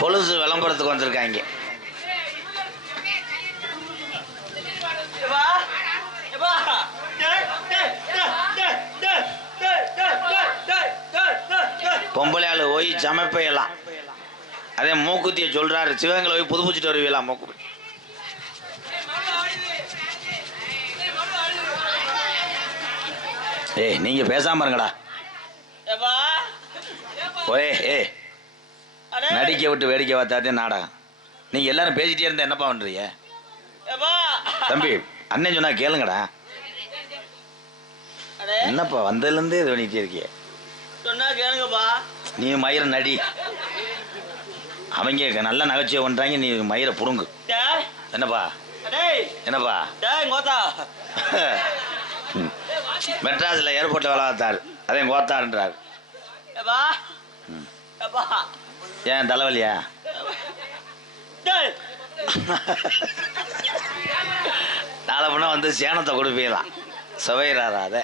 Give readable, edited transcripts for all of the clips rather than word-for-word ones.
கொலுசு விளம்பரத்துக்கு வந்திருக்காங்க. பொம்பளையாள் போய் சமைப்பையெல்லாம் அதே மூக்குத்திய சொல்றாரு. சிவகங்களை போய் புதுப்பிச்சுட்டு வருவீங்களா மூக்கு? ஏய் நீங்க பேசாம இருங்கடா. ஒரே நடிக்க விட்டு வேடிக்கை பார்த்தாதே நாடகம். நீங்க எல்லாரும் பேசிட்டே இருந்தா என்னப்பா பண்றீங்க? தம்பி அண்ணன் சொன்னா கேளுங்கடா. என்னப்பா வந்ததுல இருந்தே இது பண்ணிட்டே இருக்கிய? சொன்னா கேளுங்கப்பா. நீ மயிர நடி. அவங்க நல்ல நகைச்சுவை பண்றாங்க, நீ மயிரை புடுங்கு. என்னப்பா என்னப்பா? மெட்ராஸ்ல ஏர்போர்ட்ல வேலை பார்த்தாரு, அதே கோத்தாருன்றாரு. ஏன் தலைவலியா? நாளை பண்ண வந்து சேனத்தை கொடுப்பீங்களாம் சுவையிறாரா? அதை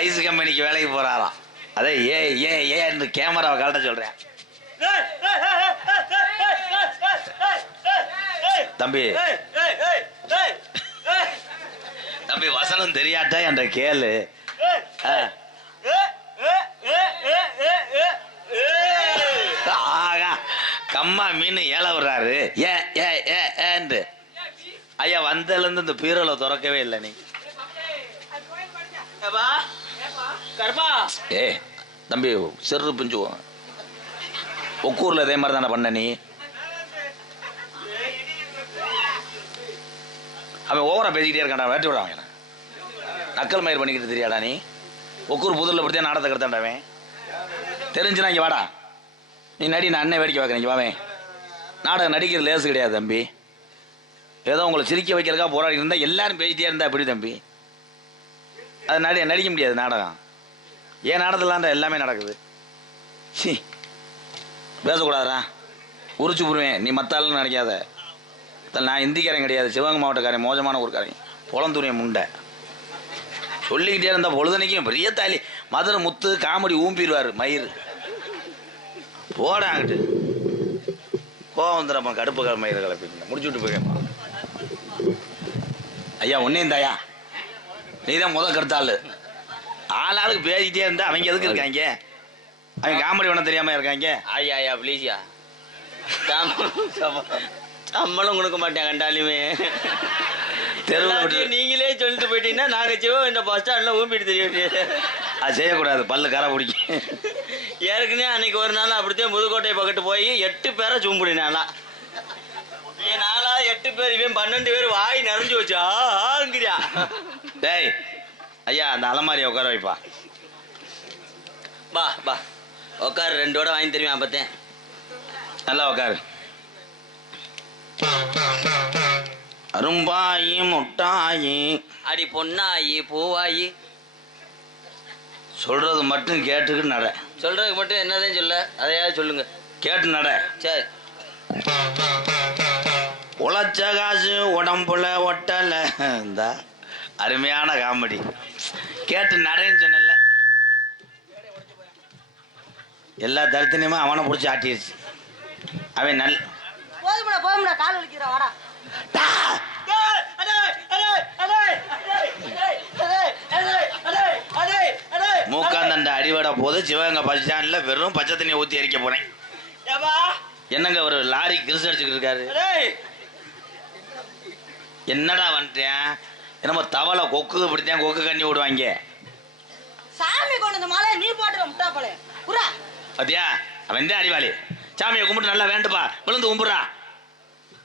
ஐஸ் கம்பெனிக்கு வேலைக்கு போறாராம். அதே ஏன்னு கேமராவை கலட்ட சொல்றேன். தம்பி தம்பி வசனம் தெரியாட்டா என்ற கேளு. கம்மா மீன் ஏல விடுறாரு. ஏன் ஐயா வந்ததுல இருந்து இந்த பீரோல திறக்கவே இல்லை. நீ ஏ தம்பி சிறு பிஞ்சு ஒக்கூர்ல இதே மாதிரி தானே பண்ண நீ? அவன் ஓவரா பேசிக்கிட்டே இருக்கான்டா, வேட்டி விடாம நக்கல் மயிர் பண்ணிக்கிட்டு தெரியாடா நீ? ஒக்கூர் புதூர்ல படுத்தே நாடகத்தை கெடுத்தாண்டாவேன். தெரிஞ்சுனா இங்கே வாடா, நீ நடி, நான் அண்ணன் வேடிக்கை பார்க்குறேன். இங்கே வாவேன். நாடகம் நடிக்கிறது லேசு கிடையாது தம்பி. ஏதோ உங்களை சிரிக்க வைக்கிறதுக்காக போராடி இருந்தால் எல்லாரும் பேசிட்டே இருந்தா எப்படி தம்பி? அது நடிக்க முடியாது நாடகம். ஏன் நாடகத்தில்தான்டா எல்லாமே நடக்குது. சி பேசக்கூடாதுடா, உரிச்சு போடுவேன். நீ மத்தாள்னு நினைக்காத. நான் இந்திக்காரன் கிடையாது, சிவகங்கை மாவட்டக்காரன், மோசமான ஊருக்காரன், புலந்துறையன் முண்டை. சொல்லிக்கிட்டே இருந்தா பொழுதனைக்கும் பெரிய தாலி மதுரை முத்து காமெடி ஊம்பிடுவார் மயிர். போடாங்கிட்டு கோவம் வந்துடுறப்ப கடுப்பு மயிர் கிளப்பி முடிச்சு விட்டு போயிருப்பா. ஐயா ஒன்னையும் தாயா, நீதான் முதல் கருத்தாள். ஆளாளுக்கு பேசிக்கிட்டே இருந்தா அவங்க எதுக்கு இருக்காங்க? அவங்க காமெடி பண்ண தெரியாம இருக்காங்க. ஐயா ஐயா ப்ளீஸ்யா, சம்பளம் கொடுக்க மாட்டேன் கண்டாலுமே. தெருவில் நீங்களே சொல்லிட்டு போயிட்டீங்கன்னா நாங்கள் சிவோ இந்த பஸ் ஸ்டாண்டில் ஊம்பிட்டு தெரிய வேண்டியது. அது செய்யக்கூடாது, பல்லு கரை பிடிக்கும். ஏற்கனவே அன்னைக்கு ஒரு நாள் அப்படித்தான் புதுக்கோட்டை பக்கத்து போய் 8 பேரை சும்பிடினானா. என் நாளா 8 பேர், இவன் 12 பேர் வாய் நிறைஞ்சு வச்சா ஆங்கிறியா? டேய் ஐயா அந்த அலமாரியை உட்கார வைப்பா. பா பா உட்காரு, 2 வடை வாங்கி தருவேன். பார்த்தேன் நல்லா உட்காரு. அரும்பாயி முட்டாயி அடி பொன்னாயி பூவாயி சொல்றது மட்டும் கேட்டுக்கிட்டு நட. சொல்றதுக்கு மட்டும் என்னதான் சொல்ல, அதையாவது சொல்லுங்க. கேட்டு நட. சரி. உழைச்ச காசு உடம்புல ஒட்டல. இந்த அருமையான காமெடி கேட்டு நடன்னு சொன்னல. எல்லா தருத்தனையுமே அவனை பிடிச்சி ஆட்டிடுச்சு. அவன் நல் போதும்டா கால் வலிக்கிறா வாடா. மூக்காந்தண்ட அடிவடை போது சிவகங்கை பஸ் ஸ்டாண்ட்ல வெறும் பச்சை தண்ணியை ஊற்றி எரிக்க போனேன். என்னங்க ஒரு லாரி கிரிசு அடிச்சுக்கிட்டு இருக்காரு. என்னடா வந்துட்டேன்? என்னமோ தவளை கொக்கு இப்படித்தான் கொக்கு கண்ணி விடுவாங்க. சாமி கொண்டு இந்த மாலை நீ போட்டு முட்டா போல புறா அத்தியா. அவன் தான் அடிவாளி. சாமியை கும்பிட்டு நல்லா வேண்டுப்பா, விழுந்து கும்பிட்றா,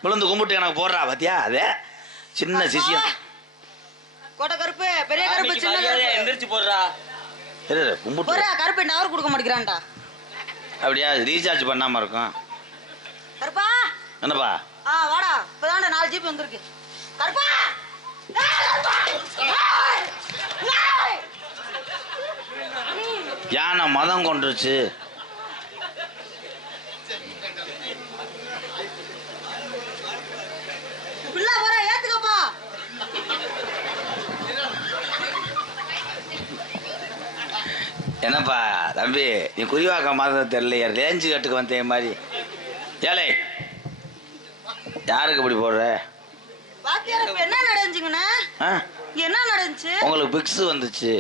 விழுந்து கும்பிட்டு எனக்கு போடுறா. பாத்தியா அதே சின்ன சிசியம். கோட்டை கருப்பு பெரிய கருப்பு சின்ன கருப்பு எந்திரிச்சு போடுறா. கும்பிட்டு கருப்பு நவர் கொடுக்க மாட்டேங்கிறான்டா. அப்படியா ரீசார்ஜ் பண்ணாம இருக்கும். கருப்பா என்னப்பா? வாடா இப்பதான்டா 4 ஜிபி வந்திருக்கு. கருப்பா யானை மதம் கொண்டுருச்சு. என்னப்பா தம்பி, நீ குறிவாக்க மாதிரி தெரியலையா? ரேஞ்சு கட்டுக்கு வந்தேன் மாதிரி. ஏழை யாருக்கு இப்படி போடுற? என்ன நடந்துச்சுங்கண்ணா? என்ன நடந்துச்சு? உங்களுக்கு பிக்ஸ் வந்துச்சு.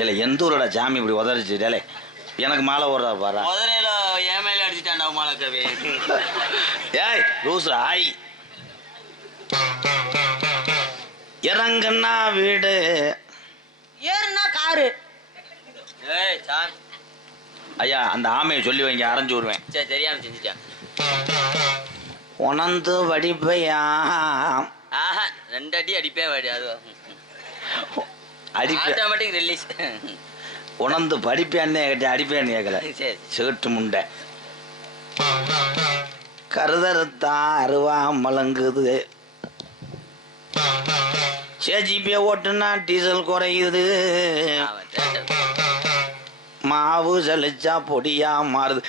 இல்லை எந்த ஊரோட ஜாமி இப்படி உதறிச்சு? டேலே எனக்கு மாலை ஓடுறா பாரு. முதலையில என் மேலே அடிச்சுட்டாண்டா மாலை கவி. ஏய் லூசு ஆய். இறங்குன்னா வீடு, ஏறுனா காரு. ஏய் சாமி ஐயா அந்த ஆமையை சொல்லி வைங்க, அரைஞ்சு விடுவேன். சரி தெரியாம செஞ்சுட்டேன். உணர்ந்து வடிப்பையா? ஆஹா 2 அடி அடிப்பேன் வாடி. அது அடிப்பேன் ஆட்டோமேட்டிக் ரிலீஸ். உணர்ந்து படிப்பேன்னு கேட்ட அடிப்பேன்னு கேட்கல. சரி சேட்டு முண்டை கருதறுத்தா அருவா மலங்குது. சேஜிபியை ஓட்டுனா டீசல் குறையுது. மாவு சலிச்சா பொடியா மாறுது.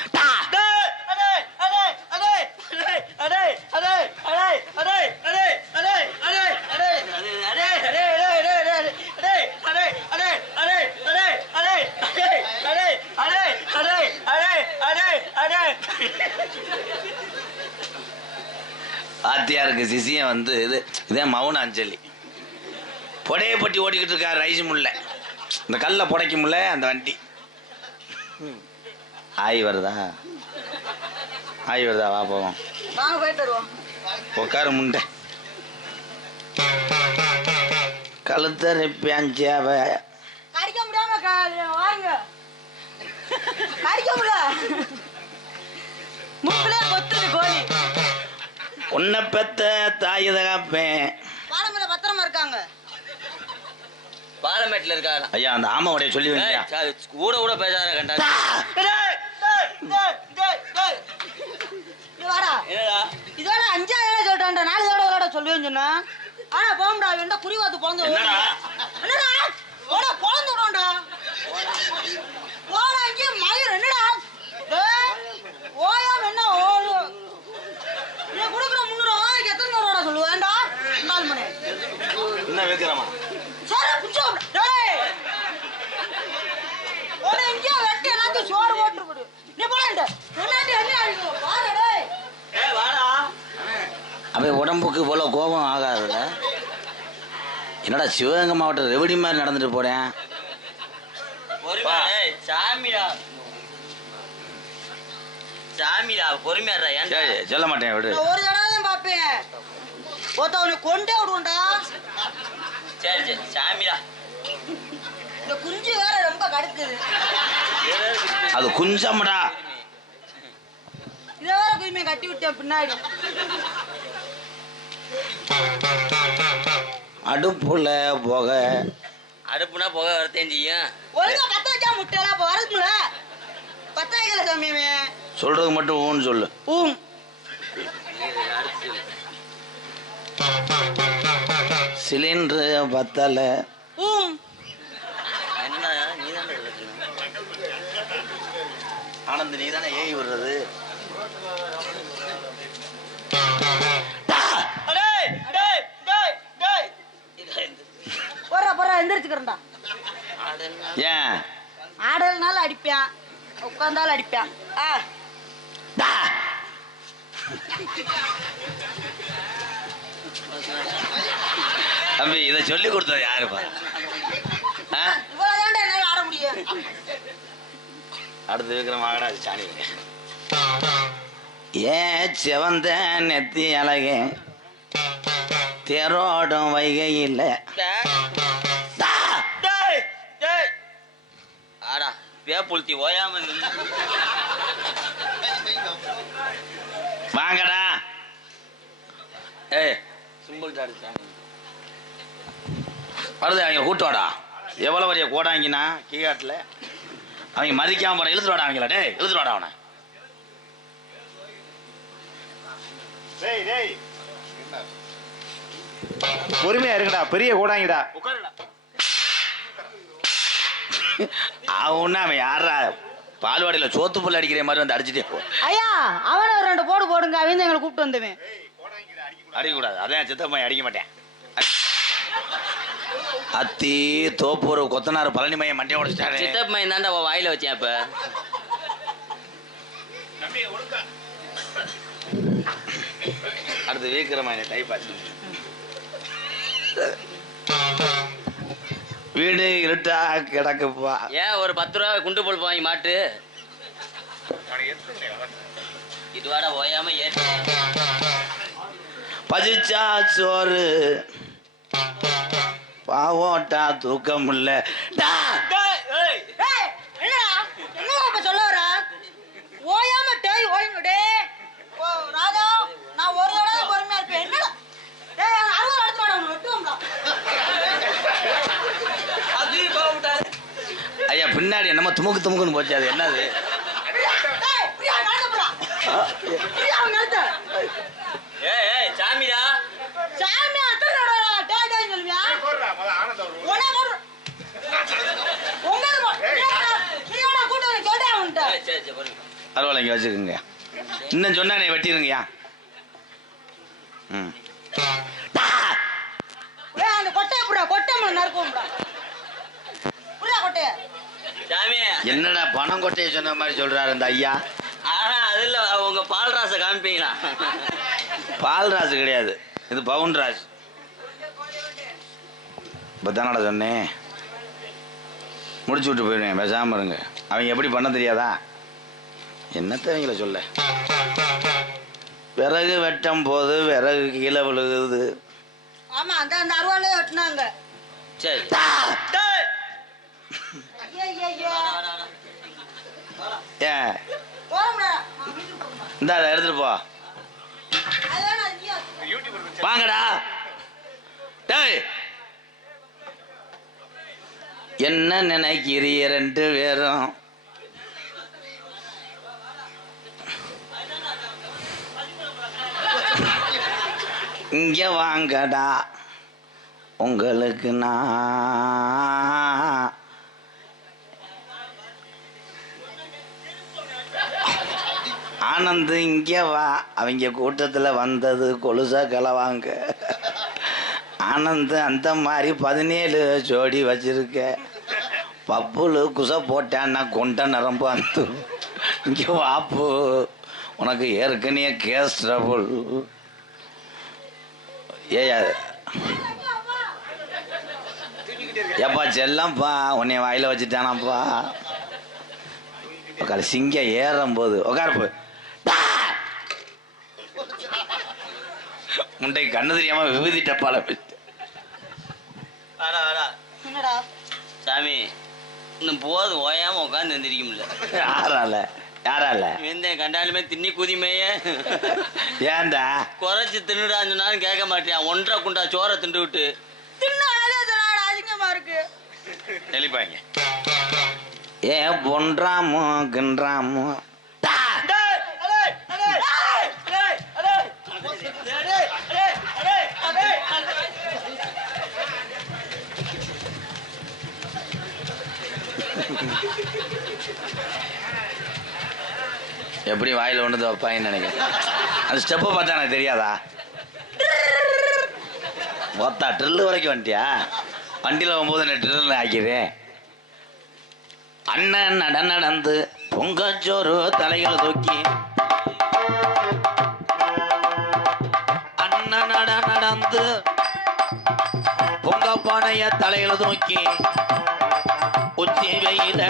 ஆத்தியாருக்கு சிசியம் வந்து இதே மௌன அஞ்சலி. புடைய பட்டி ஓட்டிக்கிட்டு இருக்காரு ரைஸ் முல்ல. இந்த கல்லை புடைக்க முல்ல அந்த வண்டி. ஆய் வருதா? ஆய் வருதா? வா போவோம். உட்காரு முண்டை. கழுத்தரிப்பேன் சேவை கடிக்க முடியாம வாங்க. கடிக்க முடியல. முக்கிலே கொத்துது கோழி. உன்னை பெத்த தாய் தகப்பேன். பாலமேல பத்திரமா இருக்காங்க. பாலமேட்ல இருக்காங்க. ஐயா அந்த ஆமை உடைய சொல்லி வைங்க. கூட கூட பேசாத கண்டா. இதோட 5,000 சொல்லிட்டான். 4 தடவை விளையாட சொல்லுவேன்னு சொன்னா. ஆனா போம்டா வேண்டா குறிவாத்து பிறந்து என்னடா பிறந்து விடா போடா இங்கே மயிர். என்னடா ஓயாம என்ன ஓடு நீ கொடுக்குற 300 ரூபாய்க்கு எத்தனை ரூபா சொல்லுவேன்டா? 4 மணி என்ன வைக்கிறமா? சரி புடிச்சோ. டேய் ஓட இங்கே வெட்டி எல்லாத்தையும் சோறு போட்டு விடு. நீ போடா. முன்னாடி என்ன ஆயிடுச்சு பாரு. டேய் ஏய் வாடா. அப்ப உடம்புக்கு இவ்வளோ கோபம் ஆகாதுல்ல? என்னடா சிவகங்கை மாவட்டம் ரெவடி மாதிரி நடந்துட்டு போறேன். சாமிடா சாமிடா பொறுமையாடுறா. ஏன் சொல்ல மாட்டேன் விடு. ஒரு தடவை தான் பாப்பேன். ஒருத்தவனை கொண்டே விடுவோம்டா. சரி சரி சாமிடா. இந்த குஞ்சு வேற ரொம்ப கடுக்குது. அது குஞ்சம்டா. இதை வேற குயிமே கட்டி விட்டேன் பின்னாடி. அடுப்புல புகை. அடுப்புனா புகை வரத்தேன் செய்யும். ஒழுங்கா பத்த வச்சா முட்டையெல்லாம் இப்போ வரதுல பத்த வைக்கல சாமியமே. சொல்றது மட்டும் ஊன்னு சொல்லு. சிலிண்டரு பத்தல. என்ன நீதான் ஆனந்த் நீ தானே ஏறி விடுறது. எந்திரிச்சுக்கிறேன்டா. ஏன் ஆடல்னால அடிப்பேன், உட்கார்ந்தாலும் அடிப்பேன். தம்பி இதை சொல்லி கொடுத்தது யாருப்பா? இவ்வளவுதான்டா என்னால ஆட முடியும். அடுத்து விக்ரம் ஆகடா சாணி. ஏன் செவந்த நெத்தி அழகே தேரோடும் வைகை இல்ல. ஆடா வேப்புழுத்தி ஓயாம வாங்கடா. ஏய் சிம்பிள் டாடிச்சாங்க வருது அவங்க கூட்டோடா. எவ்வளோ வரைய கோடாங்கினா கீழாட்டில் அவங்க மதிக்காம போற. இழுத்துட்டு வாடா அவங்கள. டேய் இழுத்துட்டு வாடா அவனை. டேய் பொறுமையா இருக்குடா, பெரிய கூடாங்கடா. அவனா அவன் யாரா பால்வாடியில சோத்து புல் அடிக்கிற மாதிரி வந்து அடிச்சுட்டே போ. ஐயா அவனை ஒரு 2 போடு போடுங்க, அவன் எங்களை கூப்பிட்டு வந்தவன். அடிக்கக்கூடாது, அதான் சித்தப்பா அடிக்க மாட்டேன். அத்தி தோப்பூர் கொத்தனார் பழனி மையம் மண்டியை உடைச்சிட்டாரு. சித்தப்பு மையம் தாண்டா வாயில வச்சேன் இப்ப. அடுத்து வீக்கிரமா டைப் ஆச்சு. வீடு இருட்டா கிடக்குப்பா. ஏன் ஒரு 10 ரூபா குண்டு பல்ப் வாங்கி மாட்டு. இதுவாடா ஓயாம ஏற்று. பசிச்சா சோறு பாவோட்டா தூக்கம் இல்ல. ஏய், என்னடா இப்ப சொல்ல வர? ஓயாம டேய் ஓய்னுடே. ஓ ராஜா, நான் ஒரு தடவை பொறுமையா இருப்பேன். என்னடா டேய், அந்த அருவா எடுத்து வாடா, உன்னை வெட்டுவோம்டா. ஐயா பின்னாடி என்னமோ துமுக்கு துமுக்குன்னு போச்சு, அது என்னது? டேய், பிரியா நடந்து போடா. பிரியா நடந்து. ஏய் சாமிடா. சாமி அத்தனை நடடா. டேய் டேய் சொல்வியா? ஒண்ணே போடு. உங்களுக்கு பிரியாடா கூட்டி வந்து சொல்றேன் உன்கிட்ட. சரி பாருங்க. பரவாயில்ல, இங்கே வச்சுக்கோங்க. இன்னும் சொன்னா நீ வெட்டிருங்கய்யா. ம் ஏய், அந்த கொட்டையை புடா, கொட்டை மேல நறுக்கும்டா. புடா கொட்டையை. சாமி என்னடா பணம் கொட்டையை சொன்ன மாதிரி சொல்றாரு இந்த ஐயா. ஆனா அதுல உங்க பால்ராச காமிப்பீங்களா? பால்ராஜ் கிடையாது, இது பவுன்ராஜ். இப்போ தானடா சொன்னேன், முடிச்சு விட்டு போயிடுவேன், பேசாமல் இருங்க. அவங்க எப்படி பண்ண தெரியாதா? என்னத்த அவங்கள சொல்ல. விறகு வெட்டும் போது விறகு கீழே விழுகுது. ஆமா, அந்த அருவாலே வெட்டினாங்க. சரி ஐயோ ஏன் போறோம்டா. இந்த அதை எடுத்துட்டு போ. அதுதான் ஐயோ. வாங்கடா. டேய், என்ன நினைக்கிறீ 2 பேரும்? இங்க வாங்கடா, உங்களுக்கு நான் ஆனந்த் இங்க வா. அவங்க கூட்டத்துல வந்தது கொலுசா கலவாங்க. ஆனந்த் அந்த மாதிரி 17 ஜோடி வச்சிருக்க. பப்புலு குசை போட்டான்னா கொண்ட நரம்பு அந்த. இங்க வாப்பு, உனக்கு ஏற்கனவே கேஸ் ட்ரபுள். ஏயா ஏப்பா செல்லம்ப்பா, உன்னை வாயில வச்சுட்டானாப்பா. உட்காரு, சிங்கம் ஏறும் போது உட்காருப்பு. முண்டை கண்ணு தெரியாம விபூதி டப்பால என்னடா சாமி இன்னும் போது ஓயாம உட்காந்து எந்திரிக்க முடியல. யாரால வெந்தேன் கண்டாலுமே தின்னி குதிமைய. ஏன்டா குறைச்சி தின்னுடான்னு சொன்னாலும் கேட்க மாட்டேன். 1.5 குண்டா சோறை திண்டு விட்டு தின்னாலே அதெல்லாம் அதிகமா இருக்கு. தெளிப்பாங்க. ஏன் பொன்றாமோ கின்றாமோ எப்படி வாயில ஒன்று வைப்பாங்கன்னு நினைக்கிறேன். அந்த ஸ்டெப்பை பார்த்தா எனக்கு தெரியாதா? மொத்தா ட்ரில்லு வரைக்கும் வந்துட்டியா? வண்டியில் போகும்போது நான் ட்ரில்ல ஆக்கிறேன். அண்ணன் நடந்து பொங்கச்சோறு தலைகளை தூக்கி, அண்ணன் நடந்து பொங்க பானைய தலைகளை தூக்கி, உச்சி வெயில